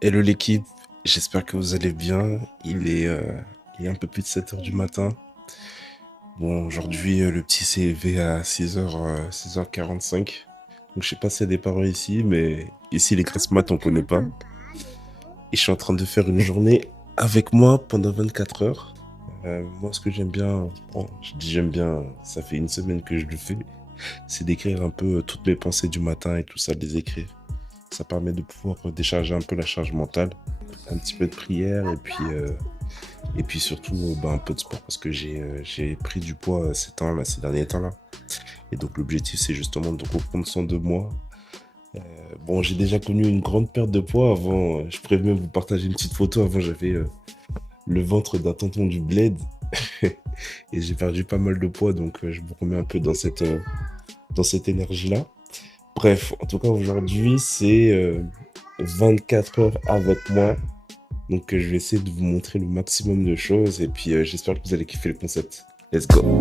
Hello l'équipe, j'espère que vous allez bien. Il est un peu plus de 7 heures du matin. Bon, aujourd'hui, le petit s'est élevé à 6h45. Donc, je sais pas s'il y a des parents ici, mais ici, les grasses mat, on connaît pas. Et je suis en train de faire une journée avec moi pendant 24 heures. Moi, ce que j'aime bien, bon, je dis j'aime bien, ça fait une semaine que je le fais, c'est d'écrire un peu toutes mes pensées du matin et tout ça, de les écrire. Ça permet de pouvoir décharger un peu la charge mentale, un petit peu de prière et puis surtout un peu de sport parce que j'ai pris du poids ces derniers temps-là. Et donc l'objectif c'est justement de reprendre soin de moi. Bon, j'ai déjà connu une grande perte de poids avant. Je pourrais même vous partager une petite photo. Avant, j'avais le ventre d'un tonton du bled et j'ai perdu pas mal de poids donc je me remets un peu dans cette énergie-là. Bref, en tout cas aujourd'hui c'est 24 heures avec moi. Donc je vais essayer de vous montrer le maximum de choses et puis j'espère que vous allez kiffer le concept. Let's go.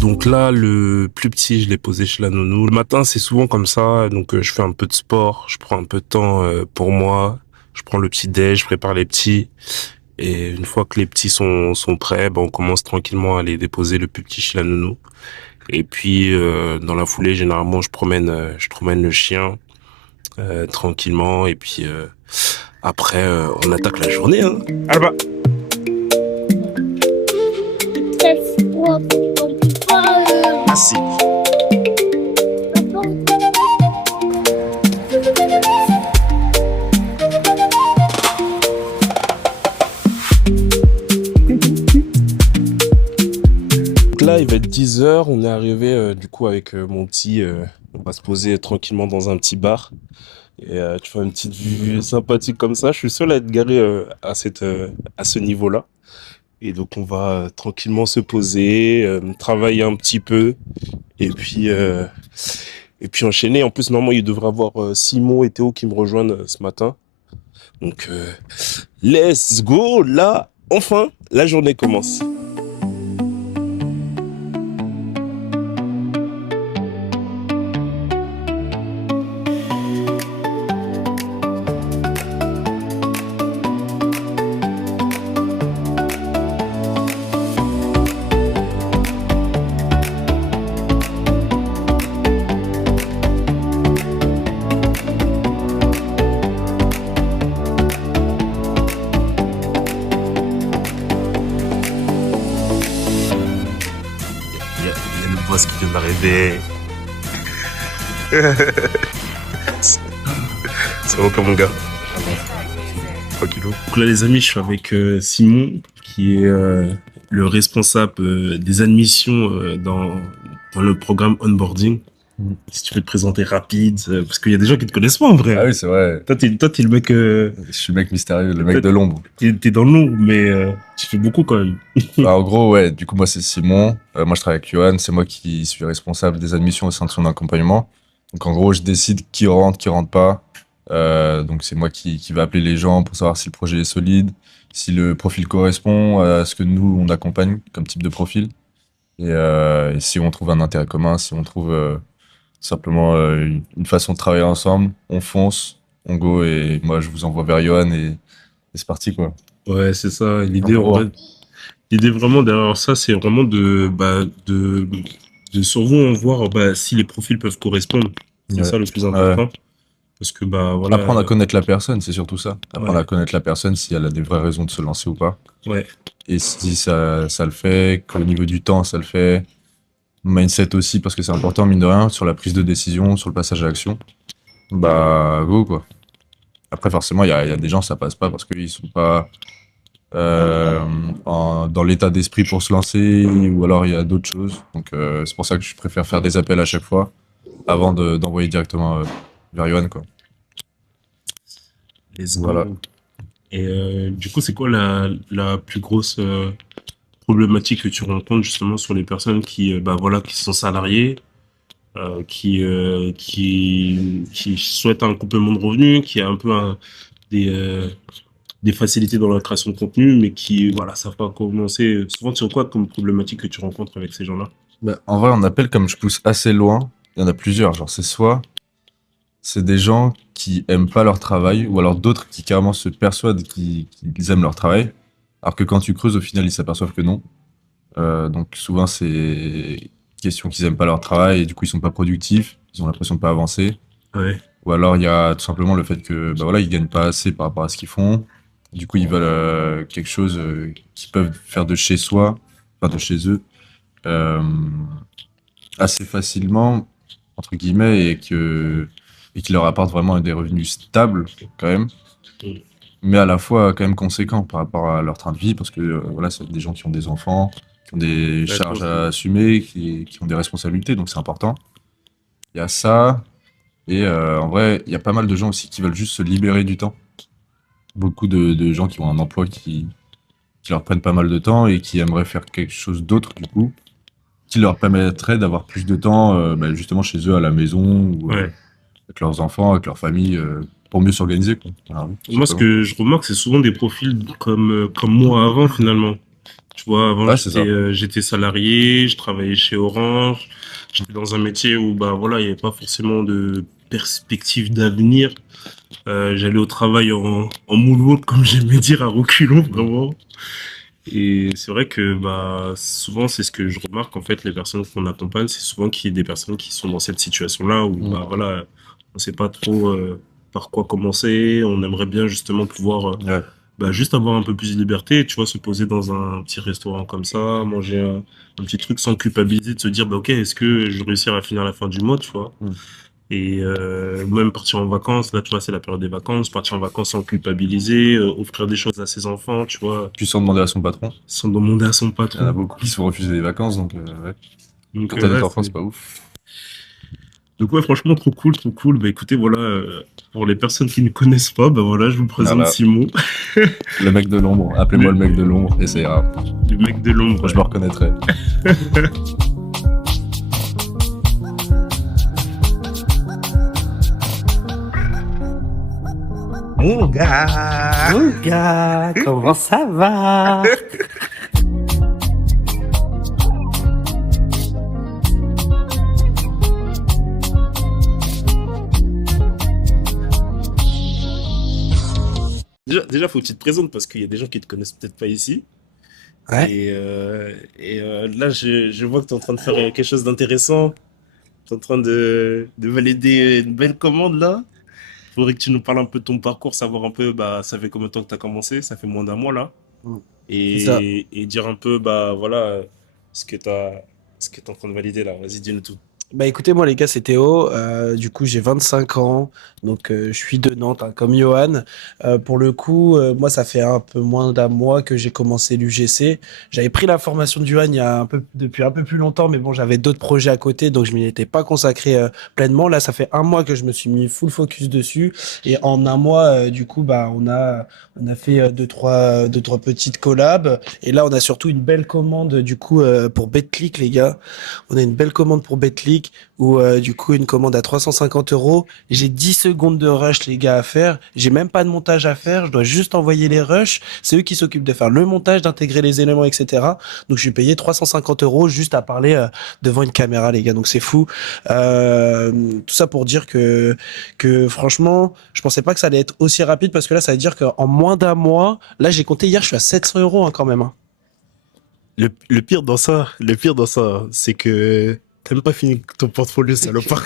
Donc là, le plus petit, je l'ai posé chez la nounou. Le matin, c'est souvent comme ça. Donc je fais un peu de sport, je prends un peu de temps pour moi. Je prends le petit déj, je prépare les petits. Et une fois que les petits sont prêts, on commence tranquillement à aller déposer le plus petit chez la nounou. Et puis dans la foulée, généralement, je promène le chien tranquillement. Et puis après, on attaque la journée. Hein. Alba. Assis. Donc là, il va être 10 heures. On est arrivé du coup avec mon petit. On va se poser tranquillement dans un petit bar. Et tu vois une petite vue sympathique comme ça. Je suis seul à être garé à ce niveau-là. Et donc on va tranquillement se poser, travailler un petit peu. Et puis, euh, et puis enchaîner. En plus, normalement, il devrait y avoir Simon et Théo qui me rejoignent ce matin. Donc, let's go. Là, enfin, la journée commence. Il y a le boss qui vient d'arriver. C'est bon comme mon gars. Tranquillou. Donc là, les amis, je suis avec Simon, qui est le responsable des admissions dans le programme onboarding. Si tu peux te présenter rapide, parce qu'il y a des gens qui te connaissent pas en vrai. Ah oui, c'est vrai. Toi, t'es le mec, Je suis le mec mystérieux, le mec de l'ombre. t'es dans l'ombre, mais tu fais beaucoup quand même. Bah, en gros, ouais, du coup, moi, c'est Simon. Moi, je travaille avec Johan. C'est moi qui suis responsable des admissions au sein de son accompagnement. Donc, en gros, je décide qui rentre pas. Donc, c'est moi qui va appeler les gens pour savoir si le projet est solide, si le profil correspond à ce que nous, on accompagne comme type de profil. Et si on trouve un intérêt commun, si on trouve simplement une façon de travailler ensemble, on fonce, on go. Et moi, je vous envoie vers Johan et c'est parti, quoi. Ouais, c'est ça. En gros. L'idée vraiment derrière ça, c'est vraiment de sur vous en voir si les profils peuvent correspondre. C'est Ouais. ça le plus Ouais. important. Parce que voilà. Apprendre à connaître la personne, c'est surtout ça. Apprendre Ouais, à connaître la personne, si elle a des vraies raisons de se lancer ou pas. ouais, Et si ça le fait, qu'au niveau du temps, ça le fait. Mindset aussi, parce que c'est important, mine de rien, sur la prise de décision, sur le passage à l'action. Bah, go, quoi. Après, forcément, il y a des gens, ça passe pas parce qu'ils sont pas dans l'état d'esprit pour se lancer, ou alors il y a d'autres choses. Donc, c'est pour ça que je préfère faire des appels à chaque fois, avant d'envoyer directement vers Yohan, quoi. let's Voilà. go. Et du coup, c'est quoi la plus grosse problématique que tu rencontres justement sur les personnes qui, voilà, qui sont salariées qui souhaite un complément de revenu, qui a un peu des, euh, des facilités dans la création de contenu, mais qui, voilà, savent pas commencer. Souvent, c'est quoi comme problématique que tu rencontres avec ces gens-là? Bah, en vrai, on appelle comme je pousse assez loin. Il y en a plusieurs. Genre, c'est des gens qui aiment pas leur travail, ou alors d'autres qui carrément se persuadent qu'ils aiment leur travail, alors que quand tu creuses, au final, ils s'aperçoivent que non. Donc souvent, c'est question qu'ils aiment pas leur travail et du coup, ils sont pas productifs, ils ont l'impression de pas avancer. Ouais, Ou alors, il y a tout simplement le fait que, bah voilà, ils gagnent pas assez par rapport à ce qu'ils font. Du coup, ils veulent quelque chose qu'ils peuvent faire de chez soi, enfin de chez eux, euh, assez facilement, entre guillemets, et qui leur apporte vraiment des revenus stables, quand même, Mm. mais à la fois quand même conséquents par rapport à leur train de vie, parce que voilà, c'est des gens qui ont des enfants, qui ont des Ouais, charges à assumer, qui ont des responsabilités, donc c'est important. Il y a ça, et en vrai, il y a pas mal de gens aussi qui veulent juste se libérer du temps. Beaucoup de gens qui ont un emploi qui leur prennent pas mal de temps et qui aimeraient faire quelque chose d'autre, du coup, qui leur permettrait d'avoir plus de temps, bah, justement chez eux à la maison, ou ouais. avec leurs enfants, avec leur famille, pour mieux s'organiser, quoi. Voilà, tout Moi, ce simplement. que je remarque, c'est souvent des profils comme moi avant, finalement. Tu vois, avant, Ouais, c'est ça. j'étais salarié, je travaillais chez Orange, j'étais dans un métier où, bah, voilà, il n'y avait pas forcément de perspective d'avenir. J'allais au travail en moonwalk, comme j'aimais dire, à reculons, vraiment. Et c'est vrai que, bah, souvent, c'est ce que je remarque, en fait, les personnes qu'on accompagne, c'est souvent qu'il y a des personnes qui sont dans cette situation-là où, Mm. bah, voilà, on sait pas trop, par quoi commencer, on aimerait bien, justement, pouvoir, Ouais. bah, juste avoir un peu plus de liberté, tu vois, se poser dans un petit restaurant comme ça, manger un petit truc sans culpabiliser, de se dire, bah, ok, est-ce que je réussirai à finir la fin du mois, tu vois? Mm. Et même partir en vacances, là, tu vois, c'est la période des vacances, partir en vacances sans culpabiliser, offrir des choses à ses enfants, tu vois, Puis sans demander à son patron. sans demander à son Il y en a patron. beaucoup qui se font refuser des vacances, donc ouais. Donc, Quand t'as des ouais, enfants, c'est pas ouf. donc, ouais, franchement, trop cool, trop cool. Bah, écoutez, voilà, pour les personnes qui ne connaissent pas, bah, voilà, je vous présente Voilà. Simon, Le mec de l'ombre. Appelez-moi le mec de l'ombre et ça ira. le mec de l'ombre. Je me reconnaîtrai. Mon gars, comment ça va? Déjà, faut que tu te présentes parce qu'il y a des gens qui te connaissent peut-être pas ici. Ouais. Là, je vois que tu es en train de faire quelque chose d'intéressant. Tu es en train de valider une belle commande là. Faudrait que tu nous parles un peu de ton parcours, savoir un peu, bah, ça fait combien de temps que tu as commencé, ça fait moins d'un mois là. Mm. C'est ça. Et dire un peu, bah voilà, ce que ce que tu es en train de valider là. Vas-y, dis-nous tout. Bah écoutez, moi les gars, c'est Théo. Du coup, j'ai 25 ans. Donc, je suis de Nantes, hein, comme Johan. Pour le coup, moi, ça fait un peu moins d'un mois que j'ai commencé l'UGC. J'avais pris la formation de Johan depuis un peu plus longtemps, mais bon, j'avais d'autres projets à côté, donc je m'y étais pas consacré pleinement. Là, ça fait un mois que je me suis mis full focus dessus. Et en un mois, du coup, bah, on a fait deux, trois petites collabs. Et là, on a surtout une belle commande, du coup, pour BetClick, les gars. On a une belle commande pour BetClick où du coup une commande à 350 euros. J'ai 10 secondes de rush les gars à faire. J'ai même pas de montage à faire. Je dois juste envoyer les rushs. C'est eux qui s'occupent de faire le montage, d'intégrer les éléments, etc. Donc je suis payé 350 euros juste à parler devant une caméra les gars. Donc c'est fou. Tout ça pour dire que franchement, je pensais pas que ça allait être aussi rapide parce que là ça veut dire qu'en moins d'un mois, là j'ai compté hier, je suis à 700 euros hein, quand même. Hein. Le pire dans ça, c'est que t'as même pas fini ton portfolio, salopard.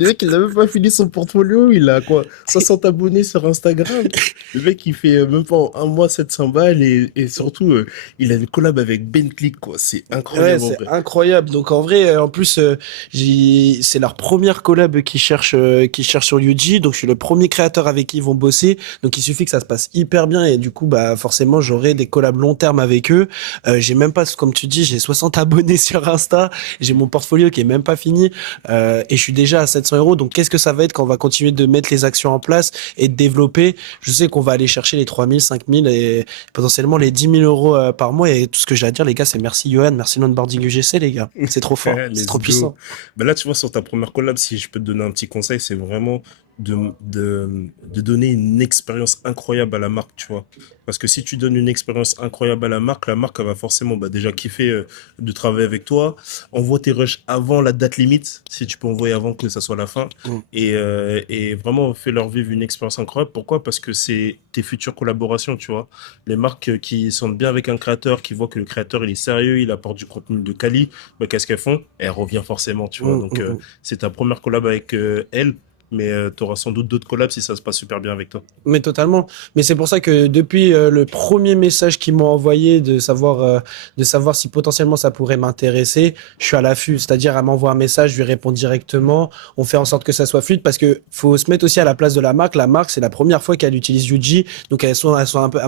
Le mec, il a même pas fini son portfolio, il a quoi, 60 abonnés sur Instagram. Le mec, il fait même pas en un mois 700 balles et surtout, il a une collab avec Bentley, quoi. C'est Ouais, incroyable en c'est vrai. incroyable. Donc en vrai, en plus, c'est leur première collab qui cherche sur UG. Donc je suis le premier créateur avec qui ils vont bosser. Donc il suffit que ça se passe hyper bien et du coup, bah forcément, j'aurai des collabs long terme avec eux. J'ai même pas, comme tu dis, j'ai 60 abonnés sur Insta. J'ai mon portfolio qui est même pas fini et je suis déjà à 700 400 €. Donc, qu'est-ce que ça va être quand on va continuer de mettre les actions en place et de développer? Je sais qu'on va aller chercher les 3 000, 5 000 et potentiellement les 10 000 euros par mois. Et tout ce que j'ai à dire, les gars, c'est merci Johan, merci l'onboarding UGC, les gars. C'est trop fort, c'est Let's trop go. puissant. Ben là, tu vois, sur ta première collab, si je peux te donner un petit conseil, c'est vraiment de donner une expérience incroyable à la marque, tu vois. Parce que si tu donnes une expérience incroyable à la marque elle va forcément déjà kiffer de travailler avec toi. Envoie tes rushs avant la date limite, si tu peux envoyer avant que ça soit la fin. Et vraiment, fais leur vivre une expérience incroyable. Pourquoi? Parce que c'est tes futures collaborations, tu vois. Les marques qui sont bien avec un créateur, qui voient que le créateur, il est sérieux, il apporte du contenu de quali, qu'est-ce qu'elles font? Elles reviennent forcément, tu vois. Donc, c'est ta première collab avec elle. Mais tu auras sans doute d'autres collabs si ça se passe super bien avec toi. Mais totalement. Mais c'est pour ça que depuis le premier message qu'ils m'ont envoyé de savoir si potentiellement ça pourrait m'intéresser, je suis à l'affût. C'est-à-dire, elle m'envoie un message, je lui réponds directement. On fait en sorte que ça soit fluide parce que faut se mettre aussi à la place de la marque. La marque, c'est la première fois qu'elle utilise UG. Donc, elles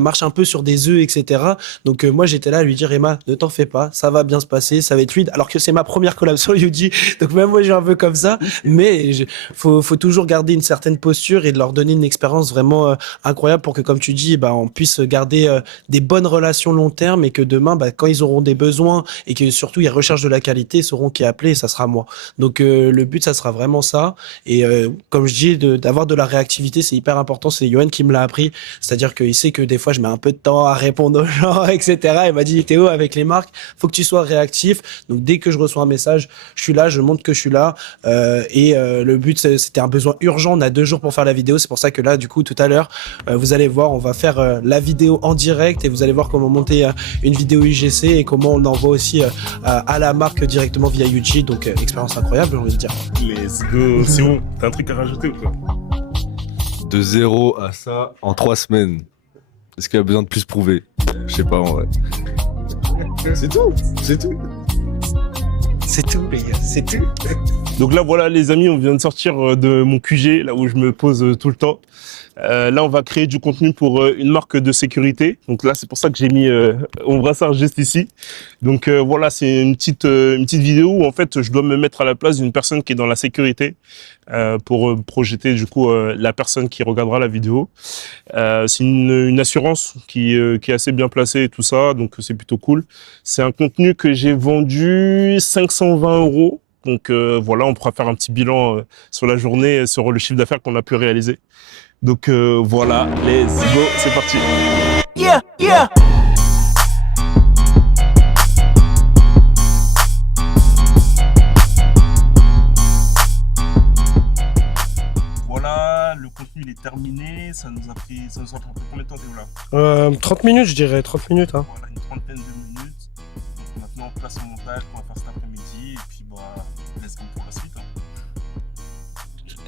marchent un peu sur des œufs, etc. Donc, moi, j'étais là à lui dire, Emma, ne t'en fais pas. Ça va bien se passer. Ça va être fluide. Alors que c'est ma première collab sur UG. Donc, même moi, je suis un peu comme ça. Mais faut toujours garder une certaine posture et de leur donner une expérience vraiment incroyable pour que, comme tu dis, on puisse garder des bonnes relations long terme et que demain, quand ils auront des besoins et que surtout ils recherchent de la qualité, ils sauront qui appeler et ça sera moi. Donc le but, ça sera vraiment ça. Et comme je dis, d'avoir de la réactivité, c'est hyper important. C'est Yoann qui me l'a appris. C'est-à-dire qu'il sait que des fois, je mets un peu de temps à répondre aux gens, etc. Il m'a dit, Théo, avec les marques, faut que tu sois réactif. Donc dès que je reçois un message, je suis là, je montre que je suis là. Le but, c'était un besoin urgent. On a 2 jours pour faire la vidéo. C'est pour ça que là, du coup, tout à l'heure, vous allez voir, on va faire la vidéo en direct et vous allez voir comment monter une vidéo UGC et comment on envoie aussi à la marque directement via UG. Donc, expérience incroyable, j'ai envie de dire. Let's go. C'est bon. T'as un truc à rajouter ou quoi? De 0 à ça en 3 semaines. Est-ce qu'il a besoin de plus prouver? Je sais pas en vrai. C'est tout. C'est tout, les gars. C'est tout. Donc là, voilà, les amis, on vient de sortir de mon QG, là où je me pose tout le temps. Là, on va créer du contenu pour une marque de sécurité. Donc là, c'est pour ça que j'ai mis mon brassard juste ici. Donc voilà, c'est une petite vidéo où en fait, je dois me mettre à la place d'une personne qui est dans la sécurité pour projeter du coup la personne qui regardera la vidéo. C'est une assurance qui est assez bien placée et tout ça, donc c'est plutôt cool. C'est un contenu que j'ai vendu 520 €. Donc voilà, on pourra faire un petit bilan sur la journée, sur le chiffre d'affaires qu'on a pu réaliser. Donc voilà, let's go, c'est parti. Yeah, yeah. Voilà, le contenu il est terminé. Ça nous a pris combien de temps, Théo, là? 30 minutes, je dirais. 30 minutes. Hein. Voilà, une trentaine de minutes. Donc maintenant, place au montage qu'on va faire cet après-midi. Et puis, let's go pour la suite.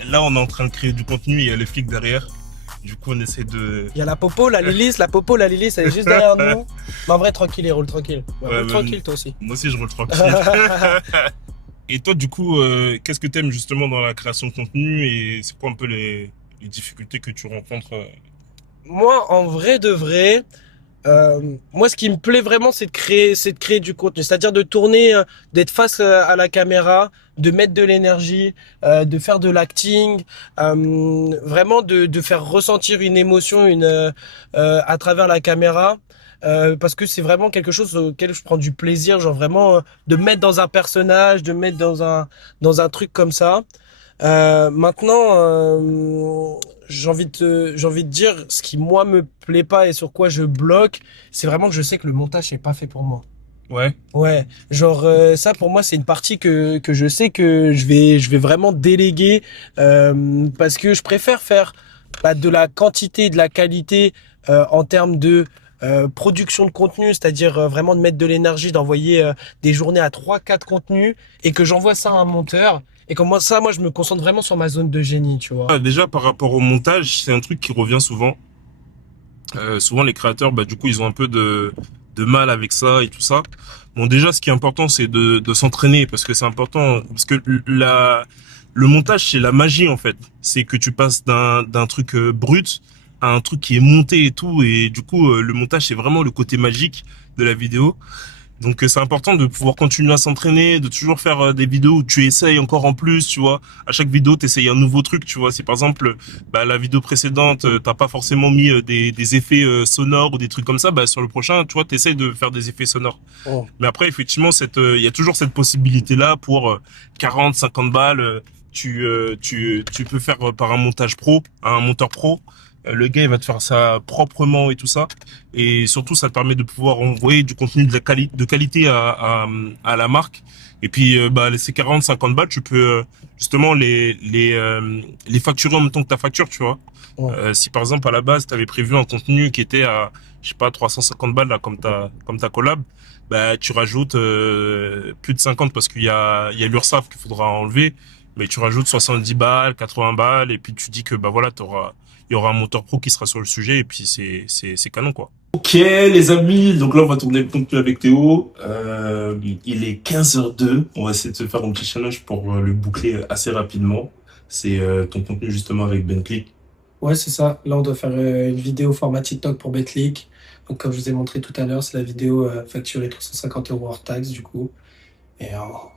Et là, on est en train de créer du contenu. Il y a le flic derrière. Du coup, on essaie de... Il y a la Popo, la Lilis, elle est juste derrière nous. Mais en vrai, tranquille, il roule tranquille. Ouais, tranquille, toi aussi. Moi aussi, je roule tranquille. Et toi, du coup, qu'est-ce que tu aimes justement dans la création de contenu et c'est quoi un peu les difficultés que tu rencontres Moi, en vrai de vrai, moi, ce qui me plaît vraiment, c'est de créer du contenu. C'est-à-dire de tourner, d'être face à la caméra, de mettre de l'énergie, de faire de l'acting, vraiment de faire ressentir une émotion, à travers la caméra. Parce que c'est vraiment quelque chose auquel je prends du plaisir, genre vraiment de me mettre dans un personnage, de me mettre dans un truc comme ça. Maintenant, j'ai envie de dire ce qui moi me plaît pas et sur quoi je bloque, c'est vraiment que je sais que le montage c'est pas fait pour moi. Ouais. Ouais, genre ça pour moi c'est une partie que je sais que je vais vraiment déléguer parce que je préfère faire de la quantité et de la qualité en termes de production de contenu, c'est-à-dire vraiment de mettre de l'énergie, d'envoyer des journées à 3-4 contenus et que j'envoie ça à un monteur et comme moi je me concentre vraiment sur ma zone de génie, tu vois. Déjà, par rapport au montage, c'est un truc qui revient souvent. Souvent, les créateurs, du coup, ils ont un peu de mal avec ça et tout ça. Bon, déjà, ce qui est important, c'est de s'entraîner parce que c'est important. Parce que le montage, c'est la magie, en fait. C'est que tu passes d'un truc brut à un truc qui est monté et tout. Et du coup, le montage, c'est vraiment le côté magique de la vidéo. Donc c'est important de pouvoir continuer à s'entraîner, de toujours faire des vidéos où tu essayes encore en plus, tu vois. À chaque vidéo, tu essayes un nouveau truc, tu vois. Si par exemple, bah, la vidéo précédente, t'as pas forcément mis des effets sonores ou des trucs comme ça, bah, sur le prochain, tu vois, t'essayes de faire des effets sonores. Oh. Mais après, effectivement, il y a toujours cette possibilité-là pour 40, 50 balles. Tu peux faire par un montage pro, un monteur pro. Le gars, il va te faire ça proprement et tout ça. Et surtout, ça te permet de pouvoir envoyer du contenu de qualité à la marque. Et puis, bah, ces 40, 50 balles, tu peux justement les facturer en même temps que ta facture, tu vois. Ouais. Si par exemple, à la base, tu avais prévu un contenu qui était à, je sais pas, 350 balles, là, comme ta collab, bah, tu rajoutes plus de 50 parce qu'il y a l'URSSAF qu'il faudra enlever. Mais tu rajoutes 70 balles, 80 balles, et puis tu dis que, bah voilà, il y aura un moteur pro qui sera sur le sujet, et puis c'est canon, quoi. Ok, les amis, donc là, on va tourner le contenu avec Théo. Il est 15h02. On va essayer de se faire un petit challenge pour le boucler assez rapidement. C'est ton contenu, justement, avec BenClick. Ouais, c'est ça. Là, on doit faire une vidéo format TikTok pour BetClick. Donc, comme je vous ai montré tout à l'heure, c'est la vidéo facturée 350 € hors taxe, du coup. Et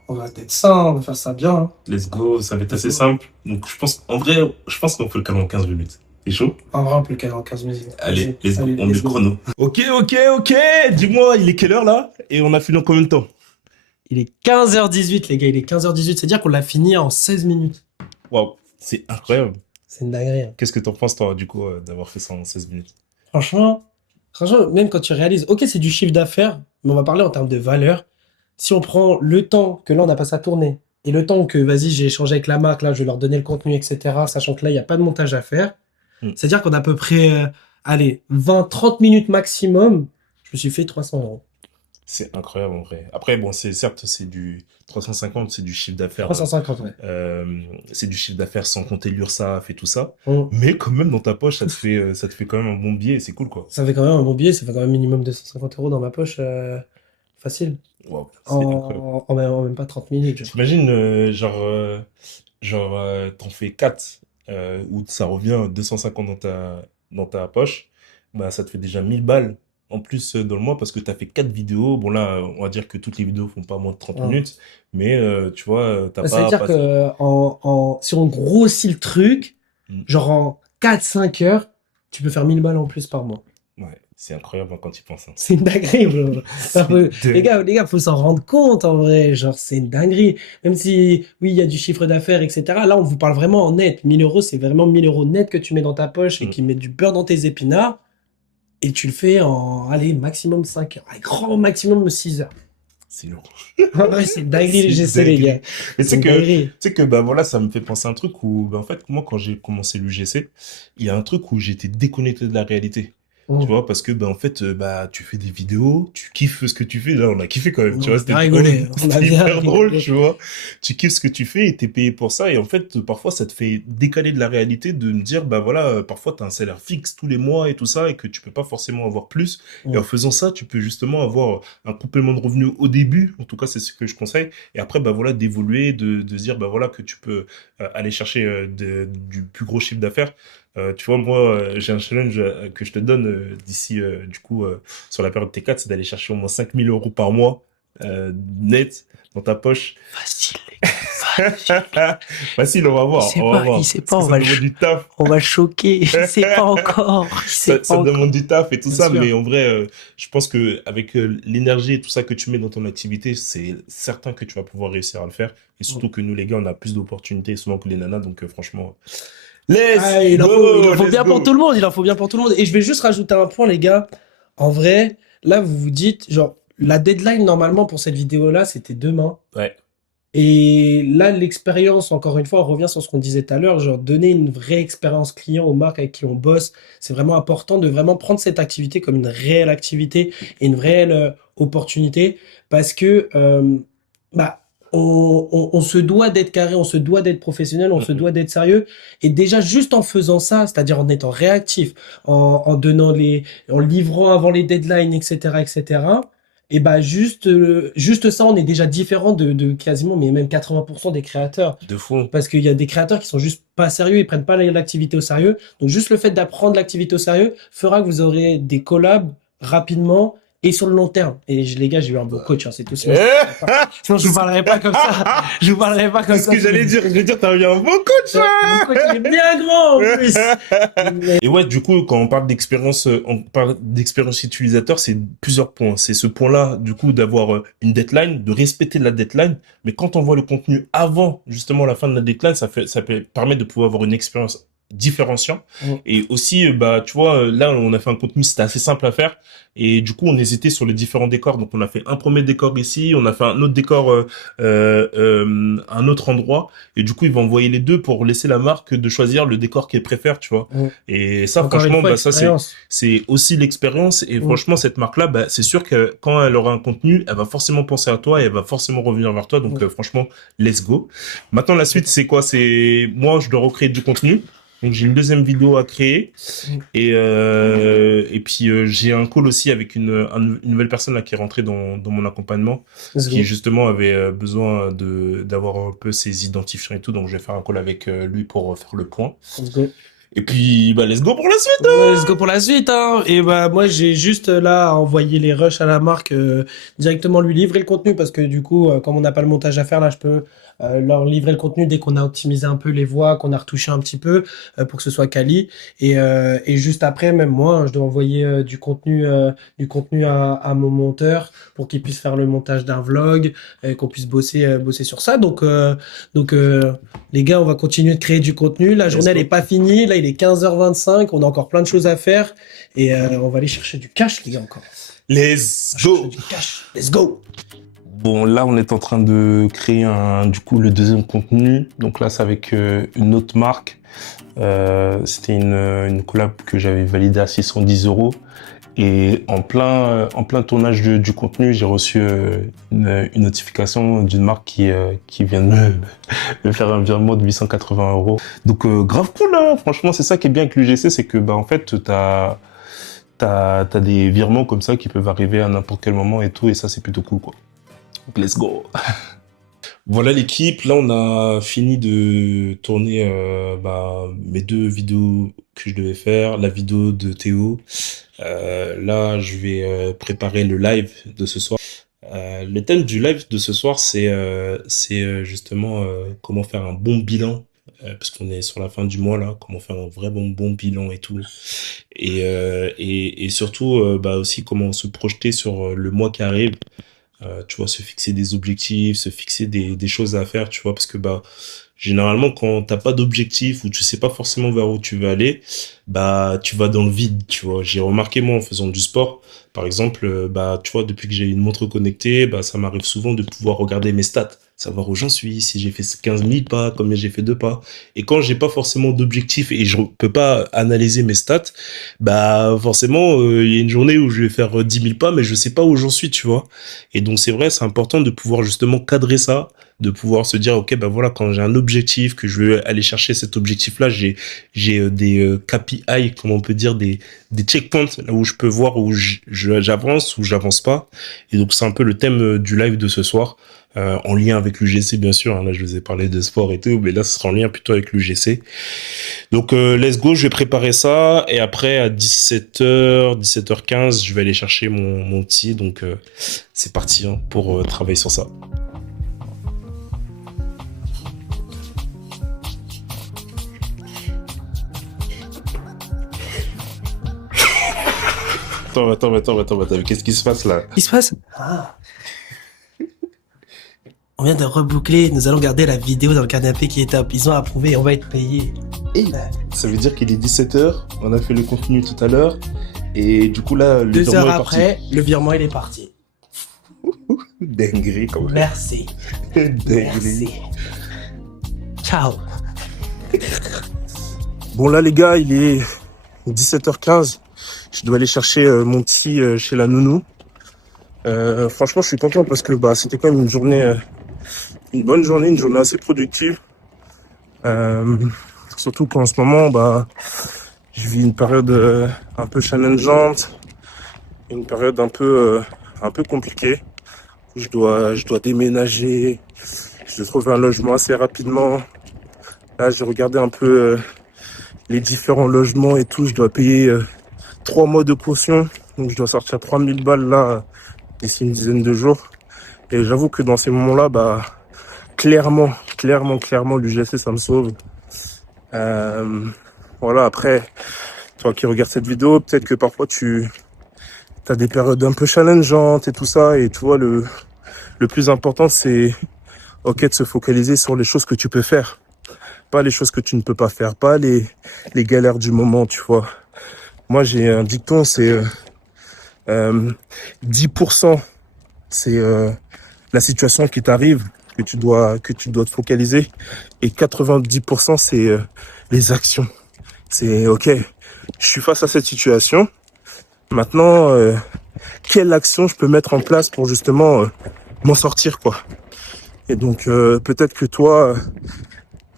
on va être ça, on va faire ça bien. Hein. Let's go, ça va être assez simple. Donc, en vrai, je pense qu'on peut le caler en 15 minutes. T'es chaud? En vrai, on peut le caler en 15 minutes. Allez, let's go, Allez, on met let's le go. chrono. Ok. Dis-moi, il est quelle heure, là? Et on a fini en combien de temps? Il est 15h18, les gars. Il est 15h18. C'est-à-dire qu'on l'a fini en 16 minutes. Waouh, c'est incroyable. C'est une dinguerie. Hein. Qu'est-ce que t'en penses, toi, du coup, d'avoir fait ça en 16 minutes? Franchement, même quand tu réalises, ok, c'est du chiffre d'affaires, mais on va parler en termes de valeur. Si on prend le temps que là, on a passé à tourner, et le temps que, vas-y, j'ai échangé avec la marque, là, je vais leur donner le contenu, etc., sachant que là, il n'y a pas de montage à faire, c'est-à-dire qu'on a à peu près, allez, 20-30 minutes maximum, je me suis fait 300 €. C'est incroyable, en vrai. Après, bon, certes, c'est du 350, c'est du chiffre d'affaires. 350, ouais. C'est du chiffre d'affaires sans compter l'URSSAF et tout ça. Mm. Mais quand même, dans ta poche, ça te fait quand même un bon billet et c'est cool, quoi. Ça fait quand même un bon billet, ça fait quand même minimum 250 € dans ma poche, facile. Waouh, c'est incroyable. En même pas 30 minutes. Genre. T'imagines, t'en fais 4, où ça revient à 250 dans ta poche, bah, ça te fait déjà 1000 balles en plus dans le mois parce que t'as fait 4 vidéos. Bon, là, on va dire que toutes les vidéos font pas moins de 30 Ouais. minutes, mais tu vois, t'as Ça veut pas dire passé. que si on grossit le truc, genre en 4-5 heures, tu peux faire 1000 balles en plus par mois. Ouais, c'est incroyable hein, quand tu penses. Hein. C'est une dinguerie, bro. Les gars, faut s'en rendre compte en vrai. Genre, c'est une dinguerie. Même si, oui, il y a du chiffre d'affaires, etc. Là, on vous parle vraiment en net. 1000 €, c'est vraiment 1000 € net que tu mets dans ta poche et qui met du beurre dans tes épinards. Et tu le fais en, allez, maximum 5 heures. Allez, grand maximum 6 heures. C'est lourd. En vrai, c'est une dinguerie les GC, les gars. Mais C'est une dinguerie. tu sais que bah voilà, ça me fait penser à un truc où bah, en fait moi quand j'ai commencé l'UGC, il y a un truc où j'étais déconnecté de la réalité. Tu vois, parce que bah en fait bah tu fais des vidéos, tu kiffes ce que tu fais, là on a kiffé quand même, tu vois, On a rigolé. On a c'était bien hyper drôle, rigolé. tu vois. Tu kiffes ce que tu fais et t'es payé pour ça et en fait parfois ça te fait décaler de la réalité de me dire bah voilà, parfois t'as un salaire fixe tous les mois et tout ça et que tu peux pas forcément avoir plus et en faisant ça, tu peux justement avoir un complément de revenu au début, en tout cas c'est ce que je conseille et après bah voilà d'évoluer, de dire bah voilà que tu peux aller chercher du plus gros chiffre d'affaires. Tu vois, moi, j'ai un challenge que je te donne d'ici, du coup, sur la période T4, c'est d'aller chercher au moins 5000 € par mois net dans ta poche. Facile. Facile, on va voir. Il On va voir. sait Parce pas, que ça demande du taf. on va choquer. Il sait pas encore. Ça demande du taf et tout Bien ça, sûr. mais en vrai, je pense que avec l'énergie et tout ça que tu mets dans ton activité, c'est certain que tu vas pouvoir réussir à le faire. Et surtout que nous, les gars, on a plus d'opportunités souvent que les nanas, donc franchement. Il en faut bien pour tout le monde, il en faut bien pour tout le monde. Et je vais juste rajouter un point, les gars. En vrai, là, vous vous dites, genre, la deadline, normalement, pour cette vidéo-là, c'était demain. Ouais. Et là, l'expérience, encore une fois, on revient sur ce qu'on disait tout à l'heure, genre, donner une vraie expérience client aux marques avec qui on bosse. C'est vraiment important de vraiment prendre cette activité comme une réelle activité et une réelle opportunité parce que, on se doit d'être carré, on se doit d'être professionnel, on se doit d'être sérieux. Et déjà, juste en faisant ça, c'est-à-dire en étant réactif, en livrant avant les deadlines, etc., et bah, juste ça, on est déjà différent de quasiment, mais même 80% des créateurs. De fou. Parce qu'il y a des créateurs qui sont juste pas sérieux, ils prennent pas l'activité au sérieux. Donc, juste le fait d'apprendre l'activité au sérieux fera que vous aurez des collabs rapidement et sur le long terme. Et les gars, j'ai eu un bon coach, hein, c'est tout. Sinon, je vous parlerai pas comme ça. Je vous parlerai pas comme C'est ça. ce que j'allais dire. Je vais dire, t'as eu un bon coach, hein. Mon coach, il est bien grand, en plus. Et ouais, du coup, quand on parle d'expérience utilisateur, c'est plusieurs points. C'est ce point-là, du coup, d'avoir une deadline, de respecter la deadline. Mais quand on voit le contenu avant, justement, la fin de la deadline, ça permet de pouvoir avoir une expérience différenciant. Et aussi, bah, tu vois, là, on a fait un contenu, c'était assez simple à faire. Et du coup, on hésitait sur les différents décors. Donc, on a fait un premier décor ici, on a fait un autre décor, un autre endroit. Et du coup, ils vont envoyer les deux pour laisser la marque de choisir le décor qu'elle préfère, tu vois. Et ça, Encore franchement, une fois, bah, ça, expérience. c'est aussi l'expérience. Et franchement, cette marque-là, bah, c'est sûr que quand elle aura un contenu, elle va forcément penser à toi et elle va forcément revenir vers toi. Donc, franchement, let's go. Maintenant, la suite, c'est quoi? C'est, moi, je dois recréer du contenu. Donc, j'ai une deuxième vidéo à créer. Et puis, j'ai un call aussi avec une nouvelle personne là qui est rentrée dans mon accompagnement, qui justement avait besoin d'avoir un peu ses identifiants et tout. Donc, je vais faire un call avec lui pour faire le point. Let's go. Et puis, bah, let's go pour la suite. Ouais, let's go pour la suite, hein. Et bah, moi, j'ai juste là envoyé les rushs à la marque, directement lui livrer le contenu parce que du coup, comme on n'a pas le montage à faire, là, je peux leur livrer le contenu dès qu'on a optimisé un peu les voix, qu'on a retouché un petit peu pour que ce soit quali. Et juste après, même moi, je dois envoyer du contenu à mon monteur pour qu'il puisse faire le montage d'un vlog, qu'on puisse bosser sur ça. Donc, les gars, on va continuer de créer du contenu. La journée, elle est pas finie. Là, il est 15h25. On a encore plein de choses à faire. Et on va aller chercher du cash, les gars, encore. Let's Chercher go. du cash. Let's go. Bon, là, on est en train de créer du coup, le deuxième contenu. Donc là, c'est avec une autre marque. C'était une collab que j'avais validée à 610 €. Et en plein tournage du contenu, j'ai reçu une notification d'une marque qui vient de me faire un virement de 880 €. Donc, grave cool, hein. Franchement, c'est ça qui est bien avec l'UGC, c'est que, bah, en fait, t'as des virements comme ça qui peuvent arriver à n'importe quel moment et tout, et ça, c'est plutôt cool, quoi. Donc, let's go. Voilà l'équipe, là on a fini de tourner mes deux vidéos que je devais faire, la vidéo de Théo. Là je vais préparer le live de ce soir. Le thème du live de ce soir c'est justement comment faire un bon bilan. Parce qu'on est sur la fin du mois là, comment faire un vraiment bon bilan et tout. Et surtout bah aussi comment se projeter sur le mois qui arrive. Tu vois, se fixer des objectifs, se fixer des choses à faire, tu vois, parce que bah généralement quand t'as pas d'objectif ou tu sais pas forcément vers où tu veux aller, bah tu vas dans le vide, tu vois. J'ai remarqué moi en faisant du sport, par exemple, bah tu vois, depuis que j'ai une montre connectée, bah ça m'arrive souvent de pouvoir regarder mes stats, savoir où j'en suis, si j'ai fait 15 000 pas, combien j'ai fait de pas. Et quand j'ai pas forcément d'objectif et je peux pas analyser mes stats, bah forcément il y a une journée où je vais faire 10 000 pas, mais je sais pas où j'en suis, tu vois. Et donc c'est vrai, c'est important de pouvoir justement cadrer ça, de pouvoir se dire ok ben voilà, quand j'ai un objectif que je veux aller chercher cet objectif là, j'ai des KPI, comme on peut dire, des checkpoints là où je peux voir où j'avance ou j'avance pas. Et donc c'est un peu le thème du live de ce soir, en lien avec l'UGC bien sûr, hein. Là je vous ai parlé de sport et tout, mais là ce sera en lien plutôt avec l'UGC. Donc let's go, je vais préparer ça et après à 17h, 17h15, je vais aller chercher mon petit, donc c'est parti hein, pour travailler sur ça. Attends, qu'est-ce qui se passe là? Qu'est-ce qui se passe? On vient de reboucler. Nous allons garder la vidéo dans le canapé qui est top. Ils ont approuvé et on va être payé. Ça veut dire qu'il est 17h, on a fait le contenu tout à l'heure, et du coup là, le 2 virement heures est après, parti. le virement il est parti. Dinguerie quand même. Merci. Dinguerie. Merci. Ciao. Bon là les gars, il est 17h15. Je dois aller chercher mon petit chez la nounou. Franchement, je suis content parce que bah c'était quand même une journée, une bonne journée, une journée assez productive. Surtout qu'en ce moment, bah, je vis une période un peu challengeante, une période un peu compliquée. Je dois déménager, je dois trouver un logement assez rapidement. Là, j'ai regardé un peu les différents logements et tout. Je dois payer 3 mois de caution. Donc je dois sortir 3000 balles là d'ici une dizaine de jours. Et j'avoue que dans ces moments-là, bah clairement, l'UGC ça me sauve. Voilà, après, toi qui regardes cette vidéo, peut-être que parfois tu as des périodes un peu challengeantes et tout ça. Et tu vois, le plus important, c'est de se focaliser sur les choses que tu peux faire. Pas les choses que tu ne peux pas faire, pas les galères du moment, tu vois. Moi, j'ai un dicton, c'est 10%, c'est la situation qui t'arrive, que tu dois te focaliser, et 90%, c'est les actions. C'est ok, je suis face à cette situation. Maintenant, quelle action je peux mettre en place pour justement m'en sortir, quoi. Et donc peut-être que toi,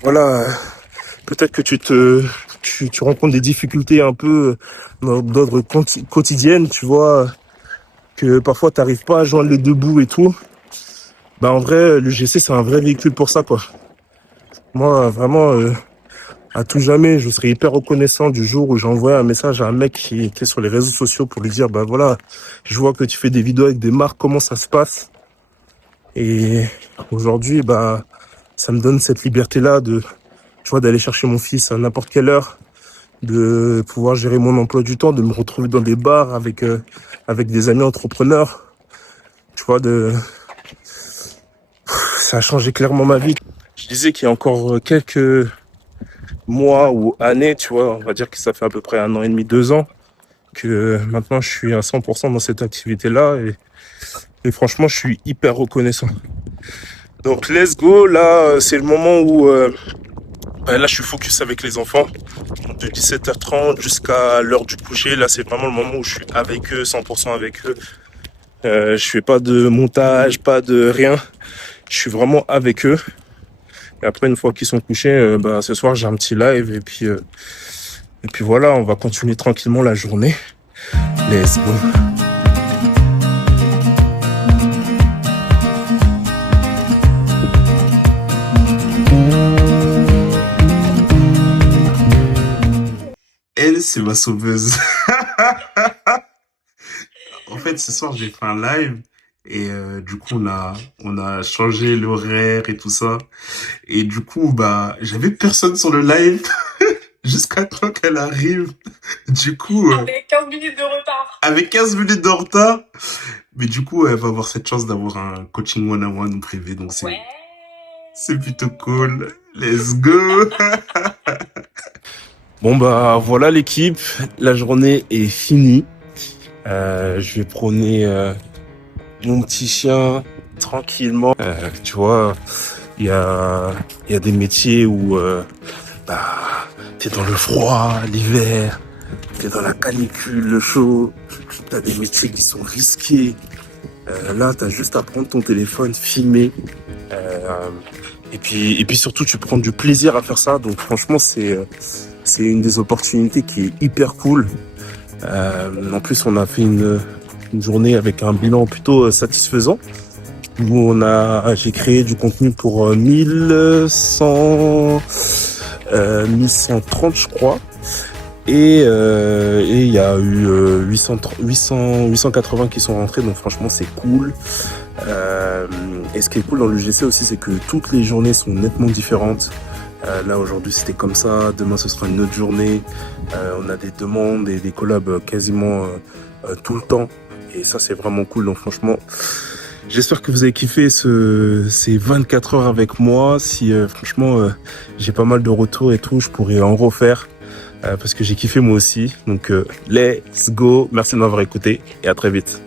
voilà, peut-être que tu rencontres des difficultés un peu d'ordre quotidienne, tu vois, que parfois t'arrives pas à joindre les deux bouts et tout. Bah en vrai, l'UGC c'est un vrai véhicule pour ça, quoi. Moi vraiment, à tout jamais, je serais hyper reconnaissant du jour où j'envoie un message à un mec qui était sur les réseaux sociaux pour lui dire, bah voilà, je vois que tu fais des vidéos avec des marques, comment ça se passe? Et aujourd'hui, bah ça me donne cette liberté-là de, tu vois, d'aller chercher mon fils à n'importe quelle heure, de pouvoir gérer mon emploi du temps, de me retrouver dans des bars avec des amis entrepreneurs. Tu vois, ça a changé clairement ma vie. Je disais qu'il y a encore quelques mois ou années, tu vois, on va dire que ça fait à peu près 1 an et demi, 2 ans, que maintenant je suis à 100% dans cette activité-là et franchement, je suis hyper reconnaissant. Donc, let's go. Là, c'est le moment où là, je suis focus avec les enfants. De 17h30 jusqu'à l'heure du coucher. Là, c'est vraiment le moment où je suis avec eux, 100% avec eux. Je fais pas de montage, pas de rien. Je suis vraiment avec eux. Et après, une fois qu'ils sont couchés, ce soir, j'ai un petit live. Et puis voilà, on va continuer tranquillement la journée. Let's go. Elle, c'est ma sauveuse. En fait, ce soir, j'ai fait un live et du coup, on a changé l'horaire et tout ça. Et du coup, bah, j'avais personne sur le live jusqu'à temps qu'elle arrive. Du coup, Avec 15 minutes de retard. avec 15 minutes de retard. Mais du coup, elle va avoir cette chance d'avoir un coaching one-on-one privé. Donc, Ouais. c'est plutôt cool. Let's go. Bon bah voilà l'équipe, la journée est finie. Je vais prôner mon petit chien tranquillement. Tu vois, il y a des métiers où t'es dans le froid, l'hiver, t'es dans la canicule, le chaud. T'as des métiers qui sont risqués. Là, t'as juste à prendre ton téléphone, filmer. Et puis surtout, tu prends du plaisir à faire ça. Donc franchement, c'est une des opportunités qui est hyper cool. En plus, on a fait une journée avec un bilan plutôt satisfaisant. Où j'ai créé du contenu pour 1130, je crois. Et il y a eu 880 qui sont rentrés. Donc franchement, c'est cool. Et ce qui est cool dans l'UGC aussi, c'est que toutes les journées sont nettement différentes. Là aujourd'hui c'était comme ça, demain ce sera une autre journée. On a des demandes et des collabs quasiment tout le temps. Et ça c'est vraiment cool, donc franchement j'espère que vous avez kiffé ces 24 heures avec moi. Si franchement j'ai pas mal de retours et tout, je pourrais en refaire parce que j'ai kiffé moi aussi. Donc let's go, merci de m'avoir écouté et à très vite.